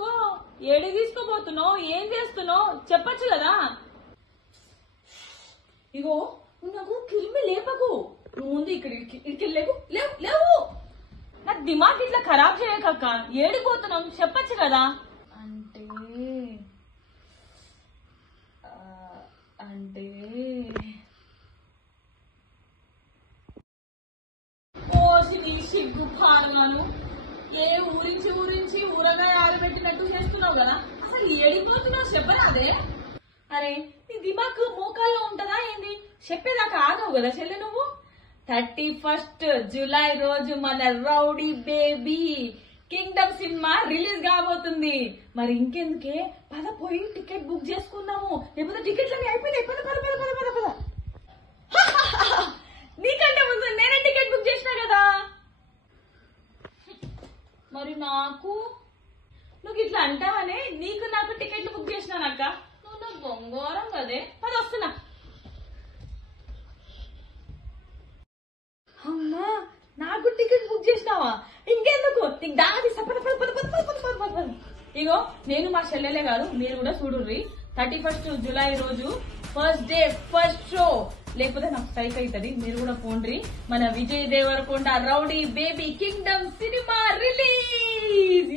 పట్టుకో. ఏడికి తీసుకోబోతున్నావు? ఏం చేస్తున్నావు చెప్పచ్చు కదా. ఇగో నాకు కిరిమి లేపకు. నువ్వు ముందు ఇక్కడికి లేవు లేవు లేవు. నా దిమాగ్ ఇట్లా ఖరాబ్ చేయకక్క. ఏడిపోతున్నావు చెప్పచ్చు కదా. అంటే అంటే పోసి సిగ్గు పారుగాను. ఏ ఊరించి ఊరగాయ ఆరబెట్టినట్టు చేస్తున్నావు కదా. అసలు ఏడిపోతున్నావు చెప్పరాదే. అరే నీ దిమాగ్ మోకాల్లో ఉంటదా ఏంది? చెప్పేదాకా ఆగవు కదా చెల్లె నువ్వు. 31 జూలై రోజు మన rowdy baby kingdom cinema release కాబోతుంది. మరి ఇంకెందుకే పద పోయి టికెట్ బుక్ చేసుకుందాము. లేకపోతే టికెట్లన్నీ అయిపోయినాయి. పద పద పద పద పద పద. నీకంటే ముందు నేనే టికెట్ బుక్ చేసినా కదా. మరి నాకు నువ్వు ఇట్లా అంటావనే నీకు నాకు టికెట్లు బుక్ చేసినానక్క. నువ్వు నా బొంగోరం కదే. పద వస్తున్నా. అమ్మా నాకు టికెట్ బుక్ చేసినావా? ఇంకెందుకు నీకు దాని ఇగో నేను మా చెల్లెలే కాదు మీరు కూడా చూడుర్రి. 31 జూలై రోజు ఫస్ట్ డే ఫస్ట్ షో. లేకపోతే నాకు స్ట్రైక్ అవుతుంది. మీరు కూడా పోండ్రి. మన Vijay Deverakonda rowdy baby kingdom cinema release.